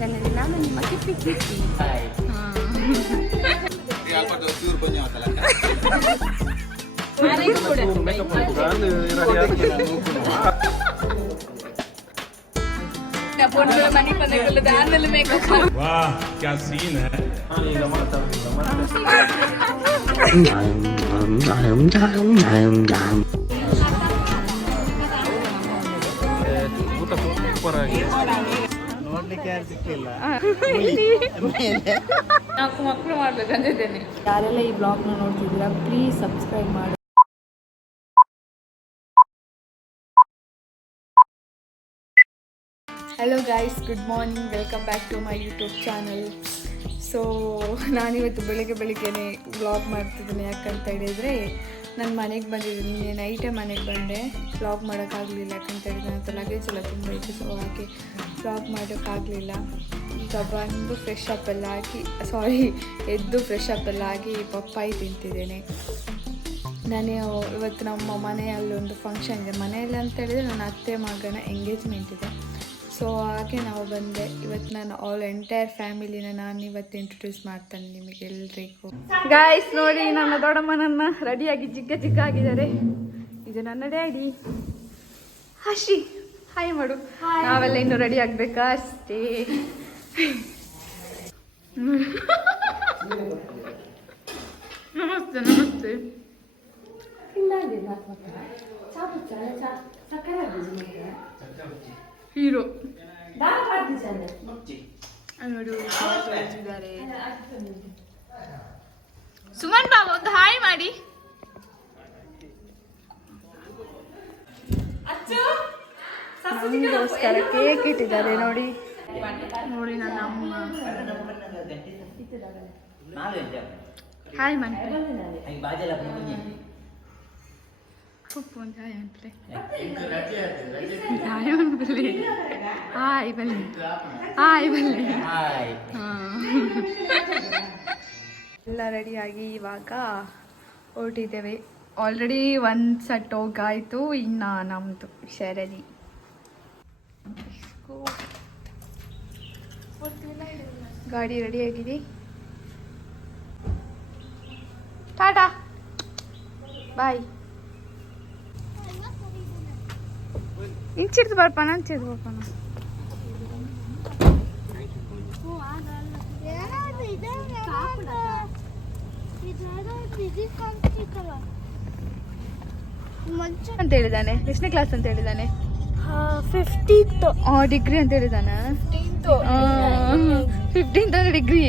Channel. ನಾನು ನಿಮ್ಮ ಕಿಪ್ಪಿ ಕಿಪ್ಪಿ. वाह क्या सीन है. ನೋಡ್ಲಿಕ್ಕೆ ಯಾರು ಸಿಕ್ಕಿಲ್ಲ. ನಾಲ್ಕು ಮಕ್ಕಳು ಮಾಡ್ಬೇಕಂತಿದ್ದೇನೆ. ಯಾರೆಲ್ಲ ಈ ಬ್ಲಾಗ್ನ ನೋಡ್ತಿದ್ದೀರಾ ಪ್ಲೀಸ್ ಸಬ್ಸ್ಕ್ರೈಬ್ ಮಾಡಿ. Hello guys, good morning, welcome back to my YouTube channel. So ನಾನಿವತ್ತು ಬೆಳಿಗ್ಗೆನೇ ವ್ಲಾಗ್ ಮಾಡ್ತಿದ್ದೀನಿ. ಯಾಕಂತ ಹೇಳಿದರೆ ನಾನು ಮನೆಗೆ ಬಂದಿದ್ದೀನಿ. ನಿನ್ನೆ ನೈಟೇ ಮನೆಗೆ ಬಂದೆ. ವ್ಲಾಗ್ ಮಾಡೋಕ್ಕಾಗಲಿಲ್ಲ. ಯಾಕಂತ ಹೇಳಿದ್ರೆ ನನ್ನ ಲಗೇಜ್ ಎಲ್ಲ ತುಂಬ ಇತ್ತು. ಸೊ ಹಾಗೆ ವ್ಲಾಗ್ ಮಾಡೋಕ್ಕಾಗಲಿಲ್ಲ. ಈಗ ಬಂದು ಫ್ರೆಶ್ ಅಪ್ ಎಲ್ಲ ಆಗಿ ಎದ್ದು ಫ್ರೆಶ್ ಅಪ್ ಎಲ್ಲ ಆಗಿ ಪಪ್ಪಾಯಿ ತಿಂತಿದ್ದೇನೆ. ನಾನು ಇವತ್ತು ನಮ್ಮ ಮನೆಯಲ್ಲಿ ಒಂದು ಫಂಕ್ಷನ್ ಇದೆ. ಮನೆಯಲ್ಲಿ ಅಂತ ಹೇಳಿದರೆ ನನ್ನ ಅತ್ತೆ ಮಗನ ಎಂಗೇಜ್ಮೆಂಟ್ ಇದೆ. ಸೊ ಹಾಗೆ ನಾವು ಬಂದೆ. ಇವತ್ತು ನಾನು ಎಂಟೈರ್ ಫ್ಯಾಮಿಲಿನ ನಾನು ಇವತ್ತು ಇಂಟ್ರೊಡ್ಯೂಸ್ ಮಾಡ್ತಾನೆ ನಿಮಗೆ ಎಲ್ರಿಗೂ. ಗಾಯ್ಸ್ ನೋಡಿ, ನನ್ನ ದೊಡ್ಡಮ್ಮನನ್ನ ರೆಡಿಯಾಗಿ ಜಿಗ್ಗ ಆಗಿದ್ದಾರೆ. ಇದು ನನ್ನ ಡ್ಯಾಡಿ ಹಶಿ. ಹಾಯ್ ಮಾಡು. ನಾವೆಲ್ಲ ಇನ್ನು ರೆಡಿ ಆಗ್ಬೇಕಾ ಅಷ್ಟೇ. ನಮಸ್ತೆ ನಮಸ್ತೆ. ಹೀರೋ ನೋಡು ಇದ್ದಾರೆ. ಸುಮನ್ ಬಾಬು ಒಂದು ಹಾಯ್ ಮಾಡಿ. ನಮಗೋಸ್ಕರ ಕೇಕ್ ಇಟ್ಟಿದ್ದಾರೆ ನೋಡಿ. ನೋಡಿ ನನ್ನ ಅಮ್ಮ ಹಾಯ್ ಮಾಡಿ. ಪಪ್ಪು ಒಂದು ಹಾಯ್ ಅನ್ಪ್ಲೆ. ಹಾಯ್ ಅನ್ಬಲ್ಲಿ. ಹಾಯ್ ಬಲ್ಲಿ. ಹಾಯ್ ಬಲ್ಲಿ. ಎಲ್ಲ ರೆಡಿಯಾಗಿ ಇವಾಗ ಹೊರಟಿದ್ದೇವೆ. ಆಲ್ರೆಡಿ ಒಂದು ಸಟ್ ಹೋಗಾಯಿತು. ಇನ್ನು ನಮ್ಮದು ಶರದಿ ಗಾಡಿ ರೆಡಿಯಾಗಿದೆ. ಟಾಟಾ ಬಾಯ್. ಇಂಚಿಡ್ದು ಬರ್ಪಾನ ಅಂಚಿಡ್ದು ಬರ್ಪಾನ. ಅಂತ ಹೇಳಿದಾನೆ. ಎಷ್ಟನೇ ಕ್ಲಾಸ್ ಅಂತ ಹೇಳಿದಾನೆ? 15th ಡಿಗ್ರಿ ಅಂತ ಹೇಳಿದಾನ. 15th ಅಂದ್ರೆ ಡಿಗ್ರಿ.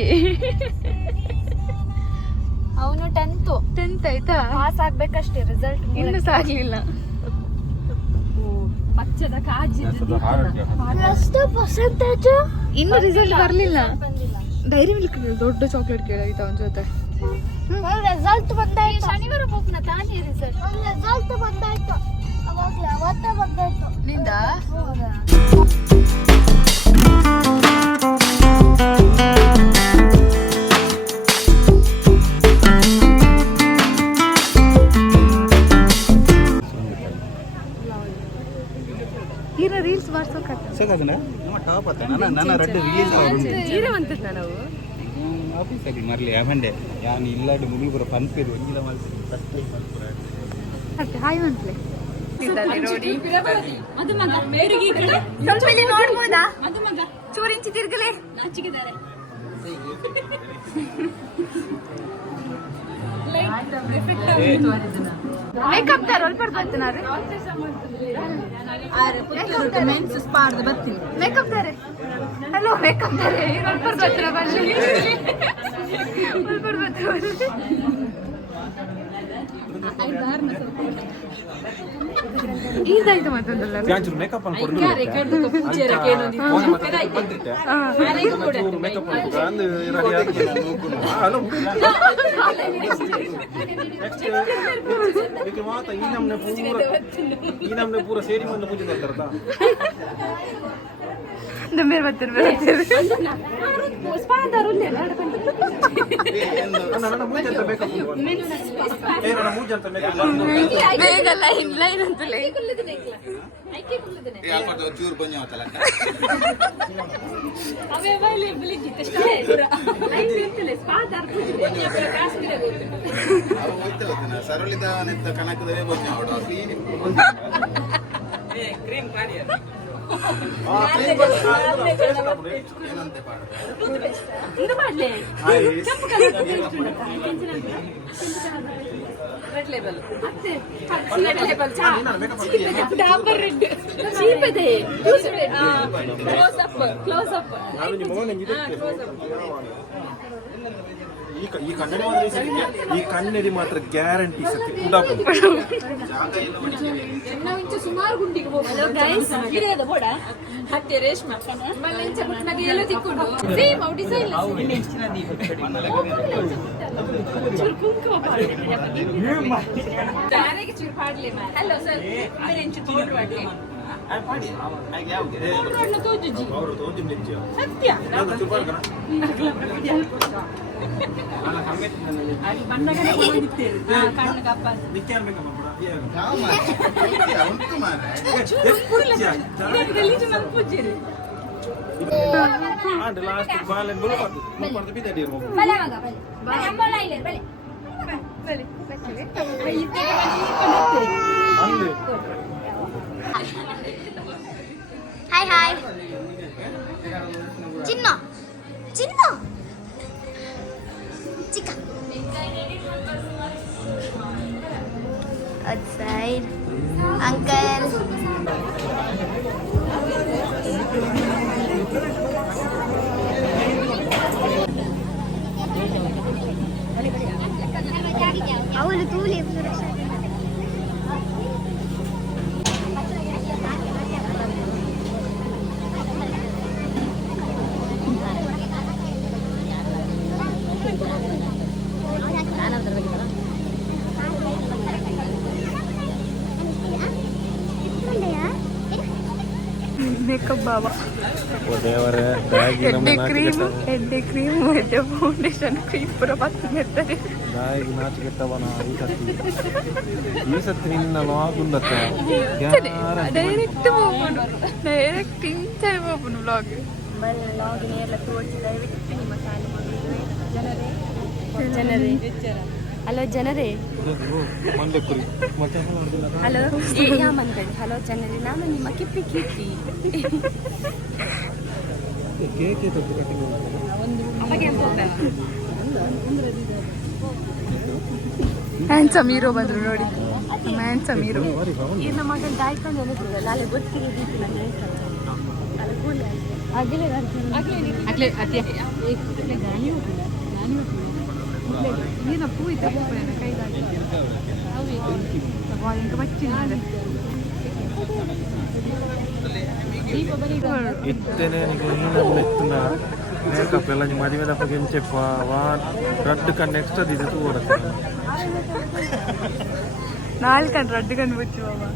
ಅವನು 10th ಆಯ್ತಾ? ಪಾಸ್ ಆಗ್ಬೇಕಷ್ಟೇ. ರಿಸಲ್ಟ್ ಇನ್ನೂ ಸಾಗ್ಲಿಲ್ಲ. ಪಚ್ಚದ ಪರ್ಸೆಂಟೇಜ್ ಇನ್ನು ರಿಸಲ್ಟ್ ಬರ್ಲಿಲ್ಲ. ಡೈರಿ ಮಿಲ್ಕ್ ದೊಡ್ಡ ಚಾಕ್ಲೇಟ್ ಕೇಳಾಯ್ತಾ ಅವನ ಜೊತೆ. ರಿಸಲ್ಟ್ ಬಂದಾಯ್ತು. ಶನಿವಾರ ಹೋಗ್ನ ತಾನೇ ರಿಸಲ್ಟ್ ಬಂದಾಯ್ತು. ಅವಾಗಲೇ ಅವತ್ತೇ ಬಂದಾಯ್ತು ನಿಂದ. ರೀಲ್ಸ್ ಆಫೀಸಲ್ಲಿ ಮರಲಿ ಅವಂಡೆ ಯಾನು ಇಲ್ಲಾಡು ಮುಗಿಬರ ಪನ್ಪೇರು ಒಂದಿಲ್ಲ ಮತ್ತೆ ಹಾಯ್ ಮಂತ್ಲೆ ನೋಡಿ. ನೋಡ್ಬೋದಾ? ಚೂರಿಂಚಿ ತಿರ್ಗಲೆ ಮೇಕಪ್ ತರ ಬರ್ತಾರೆ. ಮೇಕಪ್ ತಾರೆ. ಹಲೋ ಮೇಕಪ್ ತಾರೆ. ಈಸಾಯ್ತು ಮತ್ತೊಂದಲ್ಲ. ಮೇಕಪ್ ಈ ನಮ್ನೆ ಪೂರ ಸೇರಿ ಬಂದು ಪೂಜೆ ಮಾಡ್ತಾರ. ಬೇರೆ ಬರ್ತಾರೆ ಬೇಗ ಲೈನ್ ಲೈನ್ ಅಂತ ಲೈನ್ ಚೂರು ಬಂಜ ಅವತ್ತಲ್ಲ ಸರಳಿದ ಕನಕದವೇ ಬಂಜ ಅವಡು ಕ್ರೀಮ್ ಪಾಡಿ ಏನಂತೆ ಪಾಡ ಇದು ಮಾಡ್ಲೆ Red Label Red Label Dabur Red cheap ಇದೆ ಕ್ಲೋಸ್ ಅಪ್ ಈ ಕನ್ನಡಿ ಮಾತ್ರ ಗ್ಯಾರಂಟಿ ಸತಿ ಸುಮಾರು ಗುಂಡಿಗೆ ಹೋಗೋದು ಬೋಡ ಹತ್ತೆ ರೇಷ್ಮೆ ಮಲ್ಲೆಂಚ ನದಿ ಎಲ್ಲ ತಿಕ್ಕೊಂಡು ಸೇಮ್ ಔಟ್ ಡಿಸೈನ್ ಕುಂಕುಮ ಯಾರಿಗೆ ಚೂರು ಪಾಡ್ಲಿ ಹಲೋ ಸರ್ ಅವರೆಂಚು ಪೌಡರ್ ಮಾಡ್ಲಿ ಸತ್ಯ ಲಾಸ್ಟ್ ಬಾಲೆನ್ ಹಾಯ್ ಹಾಯ್ ಚಿನ್ನ ಚಿನ್ನ ಚಿಕ್ಕ outside uncle ಅವಳು ತೂಲಿ ಮೇಕಪ್ ಬಾಬಾ ದೇವರೇ ಎಡ್ಡೆ ಕ್ರೀಮ್ ಎಡ್ಡೆ ಫೌಂಡೇಶನ್ ಕ್ರೀಮ್ ಪೂರ ಪತ್ತು ಮೆತ್ತದೆ ನಾಯಿಗೆ ನಾಚಿಕೆಟ್ಟವನ ಈ ಸತಿ ನಿನ್ನ ಲಾಗುಂದತ್ತ ಡೈರೆಕ್ಟ್ ಹೋಗ್ಬೋದು ಡೈರೆಕ್ಟ್ ಇಂಚಾಯ್ ಹೋಗ್ಬೋದು ವ್ಲಾಗ್ ಜನರೇ ಹಲೋ ಜನರೇ ಮಂಡೆ ಕುರಿ ಮತ್ತೆ ಹಲೋ ಹಲೋ ಜನರೇ ನಾನು ನಿಮ್ಮ ಕಿಪ್ಪಿ ಕೀರ್ತಿ ಕೇಕೆ ತೊಟ್ಟು ಹ್ಯಾಂಡ್ಸಮ್ ಹೀರೋ ಬಂದ್ರು ನೋಡಿ ಹ್ಯಾಂಡ್ಸಮ್ ಹೀರೋ ನಮ್ಮ ಮಗನ ದಾಯ್ಕೊಂಡು ನೆನಪಿಲ್ಲ ಅಲ್ಲೇ ಗೊತ್ತಿರೋದು ನೀನು ಪೂ ಇದ್ದ ಕೈದಾಗಿ ಇಂಕ ಬಚ್ಚಿನ ಇತ್ತೇನೆ ಎತ್ತುನ ಮೇಕಪ್ ಎಲ್ಲ ಮದುವೆ ದಪ್ಪ ಗೆಂಚೆಪ್ಪ ವಾ ರಡ್ಡು ಕಣ್ಣು ಎಕ್ಸ್ಟ್ರಾ ದಿದೆ ತೂರತ್ತೆ 4 ಕಣ್ಣು ರಡ್ಡು ಕಣ್ಣು ಬಚ್ಚು ಬಾಬಾ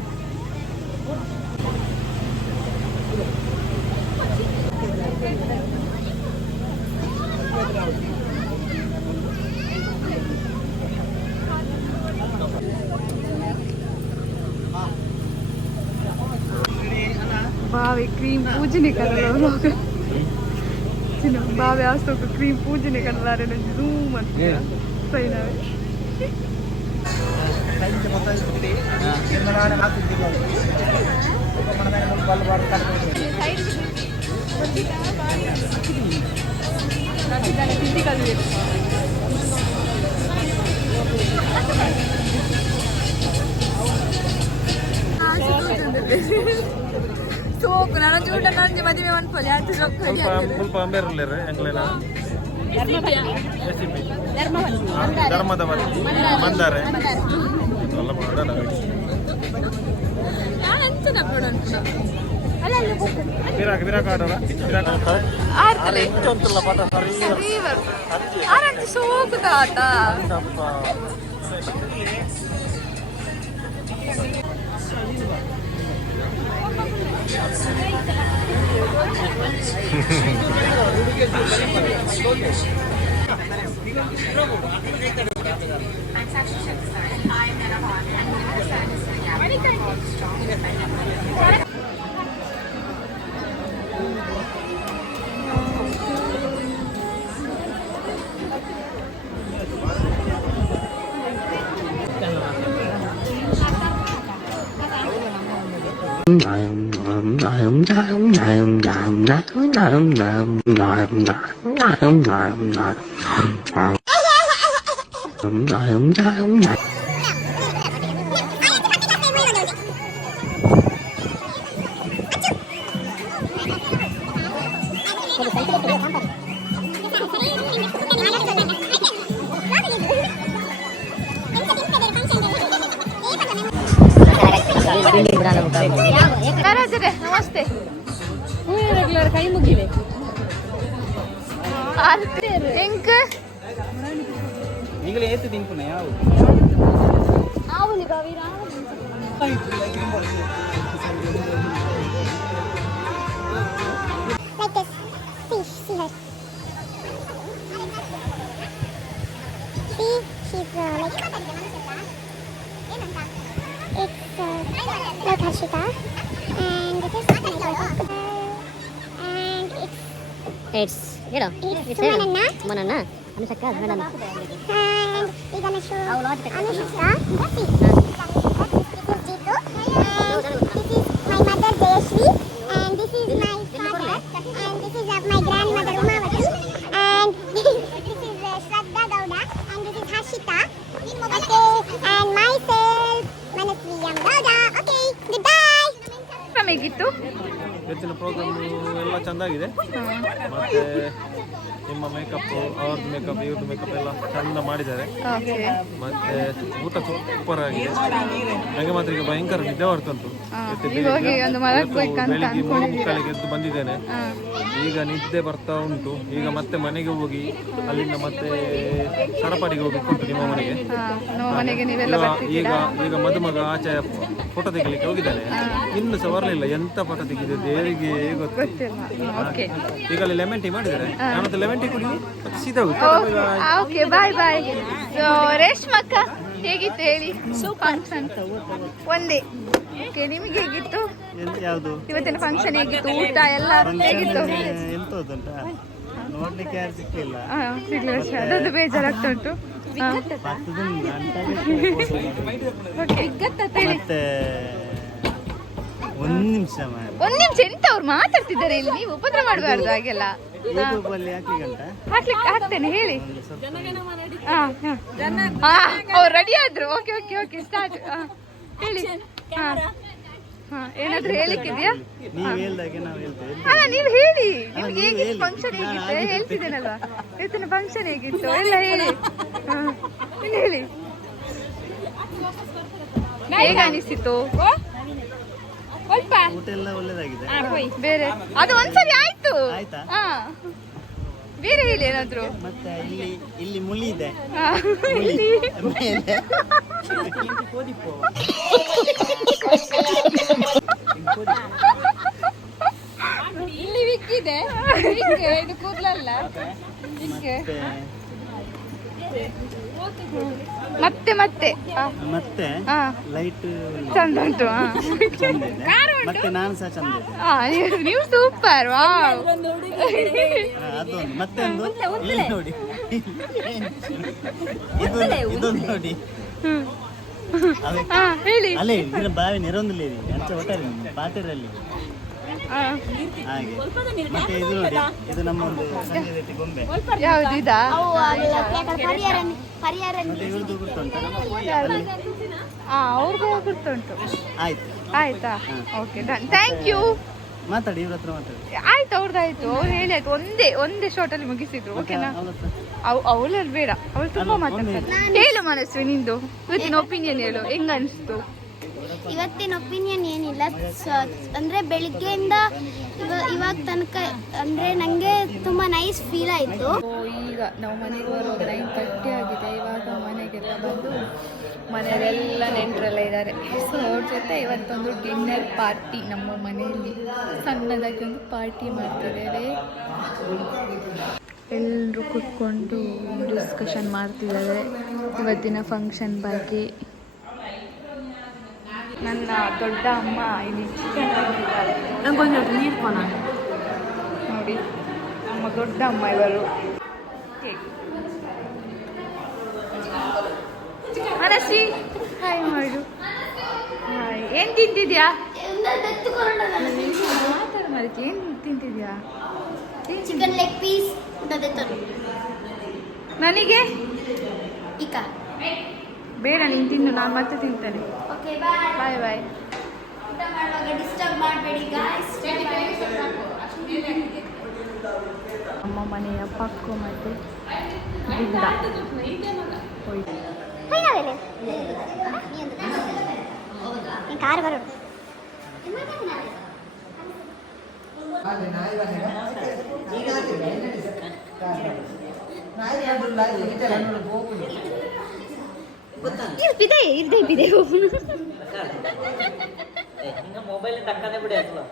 बावे क्रीम पूजने कर लोग बावे आज तो क्रीम पूजने कर रहे हैं जूम सही ना ಸೋಕು ನಾನು ಚೂಟ ನಂಜಿ ಮದುವೆ ಅನ್ಕೊಳ್ಳಿ ಅದು ಸೊಕ್ಕು ಸ್ವಲ್ಪ ಅಂಬೇರಲ್ಲೇ ಎಂಗ್ಲೇನ ಧರ್ಮದ ಮಂದಾರೆ ಎಲ್ಲ ಮಾಡೋಣ ನಾನು ಅಂಚನ ಬಿಡು ಅನ್ಕೊಂಡ ವಿರಾಕ್ ವಿರಾಕ್ ಆಡೋಣ ವಿರಾಕ್ ಆಡ್ತಾರೆ ಇಂಚೊಂತಲ್ಲ ಪಾಠ ಸರಿ ಆರಂತ ಸೋಕುದ ಆಟ ನಮಸ್ತೆ. ಕೈ ಮುಗಿವೆ ಹೆಂಗ್ ಈಗಲೇ ಏತು ತಿನ್ಪುನ ಯಾವ ಆವುಲಿ ಬಾವಿ Like this. Fish. See her. See, she's like. It's like Harshita, and this is my boyfriend. And It's ಹೇಳು it's Manana. ಮನನ ಅನುಷಕ್ಕ husband And we're gonna show Anushka. See. This is Jitu. And this is my mother Jayashri. And this is my father. And this is my grandmother Umavati. And this is Shraddha Gowda. And this is Harshita. Okay. And myself, Manasvi Gowda. Okay. Goodbye. ಹೇಗಿತ್ತು? ಇವತ್ತಿನ program ಎಲ್ಲ ಚೆಂದಾಗಿದೆ. ಮತ್ತೆ ನಿಮ್ಮ makeup, ಅವ್ರದ್ದು makeup, ಇವ್ರದ್ದು makeup ಎಲ್ಲ ಚೆಂದ ಮಾಡಿದ್ದಾರೆ. ಓಕೆ. ಮತ್ತೆ ಊಟ ಸೂಪರ್ ಆಗಿದೆ. ನನಗೆ ಮಾತ್ರ ಈಗ ಭಯಂಕರ ನಿದ್ದೆ ಬರ್ತುಂಟು. ಹೋಗಿ ಒಂದು ಮಲಗಬೇಕಂತ ಬೆಳಿಗ್ಗೆ 3:30 ಎದ್ದು ಬಂದಿದ್ದೇನೆ. ಈಗ ನಿದ್ದೆ ಬರ್ತಾ ಉಂಟು. ಈಗ ಮತ್ತೆ ಮನೆಗೆ ಹೋಗಿ ಅಲ್ಲಿಂದ ಮತ್ತೆ ಸರಪಾಡಿಗೆ ಹೋಗ್ಲಿಕ್ಕೆ ನಿಮ್ಮ ಮನೆಗೆ. ಮನೆಗೆ ನೀವೆಲ್ಲ ಈಗ ಈಗ ಮದುಮಗ ಆಚೆ ಫೋಟೋ ತೆಗಿಲಿಕ್ಕೆ ಹೋಗಿದ್ದಾನೆ. ಇನ್ನು ಸಹ ಬರಲಿಲ್ಲ. ಎಂತ ಫೋಟೋ ತೆಗಿದೆ ದೇವರಿಗೆ ಗೊತ್ತಿಲ್ಲ. ಓಕೆ. ಈಗ ಅಲ್ಲಿ ಲೆಮನ್ ಟೀ ಮಾಡಿದ್ದಾರೆ. ನಾನು ಲೆಮನ್ ಟೀ ಕುಡಿ ಮತ್ತೆ ಸೀದಾ ಓಕೆ ಬಾಯ್ ಬಾಯ್. ಸೊ ರೇಷ್ಮಕ್ಕ ಹೇಗಿತ್ತು ಹೇಳಿ? ಫಂಕ್ಷನ್ ಒಂದೇ. ಓಕೆ, ನಿಮಗೆ ಹೇಗಿತ್ತು? ಯಾವುದು ಇವತ್ತಿನ ಫಂಕ್ಷನ್ ಹೇಗಿತ್ತು? ಊಟ ಎಲ್ಲ ಹೇಗಿತ್ತು? ಎಂತ ನೋಡ್ಲಿಕ್ಕೆ ಯಾರು ಸಿಕ್ಕಿಲ್ಲ. ಸಿಗ್ಲಿಲ್ಲ, ಅದೊಂದು ಬೇಜಾರಾಗ್ತಾ ಉಂಟು. ಮತ್ತೆ ಒಂದ್ ನಿಮಿಷ ಎಂತ ಅವ್ರು ಮಾತಾಡ್ತಿದ್ದಾರೆ ಇಲ್ಲಿ? ನೀವು ಉಪದ್ರ ಮಾಡಬಾರ್ದು ಹಾಗೆಲ್ಲ. ಹಾಕ್ತೇನೆ ಹೇಳಿ. ಅವ್ರು ರೆಡಿ ಆದ್ರು. Okay okay okay start. ಹೇಳಿ. ಏನಾದ್ರು ಹೇಳಿಕ್ಕಿದ್ಯಾ? ಅಲ್ಲ ನೀವು ಹೇಳಿ. ನಿಮ್ಗೆ ಹೇಗಿತ್ತು ಫಂಕ್ಷನ್? ಹೇಗಿತ್ತು ಹೇಳ್ತಿದ್ದೇನಲ್ವಾ? ಇವತ್ತಿನ ಫಂಕ್ಷನ್ ಹೇಗಿತ್ತು ಎಲ್ಲ ಹೇಳಿ. ಹೇಳಿ ಹೇಗೆ ಅನಿಸಿತು? ಊಟ ಎಲ್ಲ ಒಳ್ಳೇದಾಗಿದೆ. ಬೇರೆ ಅದು ಒಂದ್ಸರಿ ಆಯ್ತು. ಬೇರೆ ಹೇಳಿ ಏನಾದ್ರು. ಮತ್ತೆ ಇಲ್ಲಿ ಮುಳಿ ಇದೆ. ಇಲ್ಲಿ ವಿಕ್ಕಿದೆ. ಇದು ಕೂದಲಲ್ಲ. ಮತ್ತೆ ಮತ್ತೆ ಮತ್ತೆ ಲೈಟ್ ಚಂದ ಉಂಟು. ಮತ್ತೆ ನಾನು ಸಹ ಚಂದ. ನೀವು ಸೂಪರ್. ವಾವ್. ಅದೊಂದು ಮತ್ತೆ ಒಂದು ಇಲ್ಲಿ ನೋಡಿ. ಇದೊಂದು ನೋಡಿ. ಹೇಳಿ. ಅಲ್ಲೇ ಇದರ ಬಾವಿ ನೆರೊಂದಿಲ್ಲ ಅಂಚ ಒಟ್ಟಾರೆ ಪಾತ್ರೆಯಲ್ಲಿ ಹಾಗೆ. ಮತ್ತೆ ಇದು ನೋಡಿ, ಇದು ನಮ್ಮ ಒಂದು ಸಂಜೆ ರೀತಿ ಗೊಂಬೆ. ಯಾವ್ದು ಇದಾ? ಮತ್ತೆ ಇವ್ರದ್ದು ಗುರ್ತುಂಟ. ಅವ್ರದ್ದು ಗುರ್ತುಂಟು. ಆಯ್ತು ಆಯ್ತಾ? Okay done. Thank you. ಮಾತಾಡಿ, ಇವ್ರ ಹತ್ರ ಮಾತಾಡಿ. ಆಯ್ತು, ಅವ್ರದ್ದಾಯ್ತು. ಅವ್ರು ಹೇಳಿ ಆಯ್ತು. ಒಂದೇ ಶಾರ್ಟ್ ಅಲ್ಲಿ ಮುಗಿಸಿದ್ರು. ಓಕೆನಾ? ಅವಳಲ್ಲಿ ಬೇಡ, ಅವಳು ತುಂಬಾ ಮಾತಾಡ್ತಾರೆ. ಹೇಳು ಮನಸ್ವಿ, ನಿಂದು ಇವತ್ತಿನ ಒಪಿನಿಯನ್ ಹೇಳು. ಹೆಂಗ ಅನಿಸ್ತು? ಇವತ್ತಿನ ಒಪಿನಿಯನ್ ಏನಿಲ್ಲ, ಅಂದರೆ ಬೆಳಿಗ್ಗೆಯಿಂದ ಇವಾಗ ತನಕ ಅಂದರೆ ನನಗೆ ತುಂಬ ನೈಸ್ ಫೀಲ್ ಆಯಿತು. ಈಗ ನಾವು ಮನೆಗೆ ಬರುವಾಗ 9:30 ಆಗಿದೆ. ಇವಾಗ ಮನೆಗೆಲ್ಲ ಬಂದು ಮನೆಯಲ್ಲೆಲ್ಲ ನೆಂಟರೆಲ್ಲ ಇದ್ದಾರೆ. ಸೊ ಅವ್ರ ಜೊತೆ ಇವತ್ತೊಂದು ಡಿನ್ನರ್ ಪಾರ್ಟಿ ನಮ್ಮ ಮನೆಯಲ್ಲಿ ಸಣ್ಣದಾಗಿ ಒಂದು ಪಾರ್ಟಿ ಮಾಡ್ತಿದ್ದೇವೆ. ಎಲ್ಲರೂ ಕೂತ್ಕೊಂಡು ಡಿಸ್ಕಷನ್ ಮಾಡ್ತಿದ್ದಾರೆ ಇವತ್ತಿನ ಫಂಕ್ಷನ್ ಬಗ್ಗೆ. ನನ್ನ ದೊಡ್ಡ ಅಮ್ಮ ಇಲ್ಲಿ ಚಿಕನ್ ಹಾಕಿದ್ದಾರೆ. ನಂಗೊಂದು ನೀರು ಕೊನ ನೋಡಿ, ನಮ್ಮ ದೊಡ್ಡ ಅಮ್ಮ ಇವರು. ಮನಸ್ವಿ ಹಾಯ್ ಮಾಡು. ಹಾಯ್, ಏನು ತಿಂತಿದ್ಯಾ? ಮಾತಾಡ ಮರಕ್ಕೆ, ಏನು ತಿಂತಿದ್ಯಾ? ಚಿಕನ್ ಲೆಗ್ ಪೀಸ್ ನನಗೆ ಇಕ ಬೇಡ, ನೀನು ತಿನ್ನು, ನಾನು ಮತ್ತೆ ತಿಂತೇನೆ. Okay bye. ಬಾಯ್ ಬಾಯ್. ಊಟ ಮಾಡುವಾಗ ಡಿಸ್ಟರ್ಬ್ ಮಾಡಬೇಡಿ ಗಾಯ್ಸ್. ನಮ್ಮ ಮನೆಯ ಪಕ್ಕು ಮತ್ತು ಗುಡ್ಡ ಹೋಯ್ತು. ಕಾರ್ ಬರೋದು ಇದೆ ಇದೆ ಇದೆ ಮೊಬೈಲ್ ತಕ್ಕನೆ ಬಿಡಿ ಅಥವಾ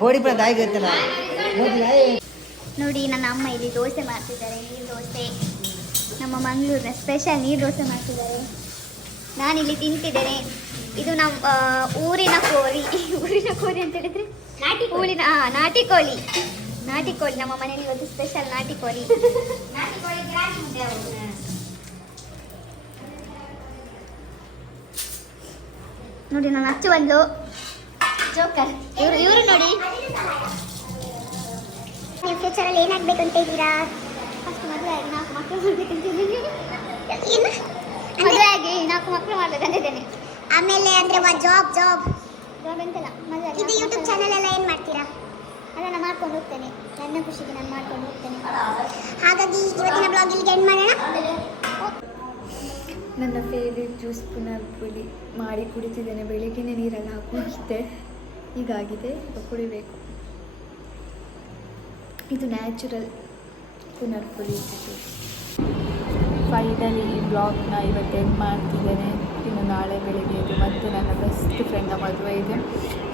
ಪೋಡಿ ಪಡ ದಾಯಿ ಗೊತ್ತಲ್ಲ. ನೋಡಿ, ನನ್ನ ಅಮ್ಮ ಇಲ್ಲಿ ದೋಸೆ ಮಾಡ್ತಿದ್ದಾರೆ, ನೀರು ದೋಸೆ. ನಮ್ಮ ಮಂಗಳೂರಿನ ಸ್ಪೆಷಲ್ ನೀರು ದೋಸೆ ಮಾಡ್ತಿದ್ದಾರೆ. ನಾನಿಲ್ಲಿ ತಿಂತಿದ್ದೇನೆ. ಇದು ನಮ್ಮ ಊರಿನ ಕೋಳಿ. ಊರಿನ ಕೋಳಿ ಅಂತ ಹೇಳಿದ್ರೆ ಊರಿನ ನಾಟಿ ಕೋಳಿ. ನಾಟಿ ಕೋಳಿ ನಮ್ಮ ಮನೆಯಲ್ಲಿ ಇವತ್ತು ಸ್ಪೆಷಲ್ ನಾಟಿ ಕೋಳಿ. ನೋಡಿ, ನನ್ನ ಅಚ್ಚು ಒಂದು ಜೋಕರ್. ಇವರು ನೋಡಿ, ನೀವು ಫ್ಯೂಚರಲ್ಲಿ ಏನಾಗಬೇಕು ಅಂತ ಇದ್ದೀರಾ? ಫಸ್ಟ್ ಮದುವೆ ಆಗಿ 4 ಮಕ್ಕಳು ಮಾಡಬೇಕಂತಿದ್ದೀನಿ. ಮದುವೆ ಆಗಿ 4 ಮಕ್ಕಳು ಮಾಡಬೇಕಂತಿದ್ದೇನೆ. ಆಮೇಲೆ ಅಂದರೆ ಜಾಬ್ ಜಾಬ್ ಎಂತೆಲ್ಲ ಮದುವೆ. ಇದು ಯೂಟ್ಯೂಬ್ ಚಾನಲ್ ಎಲ್ಲ ಏನು ಮಾಡ್ತೀರಾ? ಅದನ್ನು ಮಾಡ್ಕೊಂಡು ಹೋಗ್ತೇನೆ. ನನ್ನ ಖುಷಿಗೆ ನಾನು ಮಾಡ್ಕೊಂಡು ಹೋಗ್ತೇನೆ. ಹಾಗಾಗಿ ಇವತ್ತಿನ ಬ್ಲಾಗ್ ಇಲ್ಲಿಗೆ ಎಂಡ್ ಮಾಡೋಣ. ನನ್ನ ಫೇವ್ರೇಟ್ ಜ್ಯೂಸ್ ಪುನರ್ಪುಳಿ ಮಾಡಿ ಕುಡಿತಿದ್ದೇನೆ. ಬೆಳಿಗ್ಗೆನೇ ನೀರೆಲ್ಲ ಹಾಕಿದ್ದೆ, ಹೀಗಾಗಿದೆ, ಈಗ ಕುಡಿಬೇಕು. ಇದು ನ್ಯಾಚುರಲ್ ಪುನರ್ಪುಳಿ ಜ್ಯೂಸ್. ಫೈನಲಿ ಈ ಬ್ಲಾಗ್ನ ಇವತ್ತು ಎಂಡ್ ಮಾಡ್ತಿದ್ದೇನೆ. ಇನ್ನು ನಾಳೆ ಬೆಳಿಗ್ಗೆ ಇದು ಮತ್ತೆ ನನ್ನ ಬೆಸ್ಟ್ ಫ್ರೆಂಡ್ನ ಮದುವೆ ಇದೆ.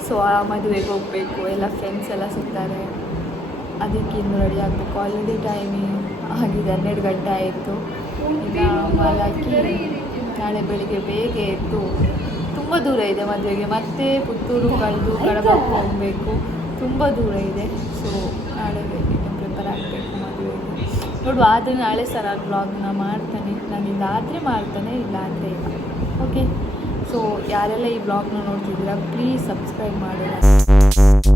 ಸೊ ಆ ಮದುವೆಗೆ ಹೋಗಬೇಕು. ಎಲ್ಲ ಫ್ರೆಂಡ್ಸ್ ಎಲ್ಲ ಸಿಗ್ತಾರೆ. ಅದಕ್ಕೆ ಇನ್ನು ರೆಡಿ ಆಗಬೇಕು. ಆಲ್ರೆಡಿ ಟೈಮಿಂಗ್ ಆಗಿದೆ 12 ಗಂಟೆ ಆಯಿತು. ಈಗ ಮಲಗಿ ನಾಳೆ ಬೆಳಿಗ್ಗೆ ಬೇಗ ಎದ್ದು, ತುಂಬ ದೂರ ಇದೆ ಮದುವೆಗೆ, ಮತ್ತೆ ಪುತ್ತೂರು ಕಳೆದು ಕಡಬಕ್ಕೆ ಹೋಗಬೇಕು, ತುಂಬ ದೂರ ಇದೆ. ಸೊ ನಾಳೆ ಬೇಗ ಪ್ರಿಪೇರ್ ಆಗಬೇಕು ಮದುವೆಗೆ. ನೋಡುವ, ಆದರೆ ನಾಳೆ ಸಹ ನಾನು ಬ್ಲಾಗ್ನ ಮಾಡ್ತಾನೆ. ನಾನು ಇದಾದರೆ ಮಾಡ್ತಾನೆ, ಇಲ್ಲಾಂದರೆ ಇಲ್ಲ. ಓಕೆ, ಸೊ ಯಾರೆಲ್ಲ ಈ ಬ್ಲಾಗ್ನ ನೋಡ್ತಿದ್ದೀರಾ ಪ್ಲೀಸ್ ಸಬ್ಸ್ಕ್ರೈಬ್ ಮಾಡೋಣ.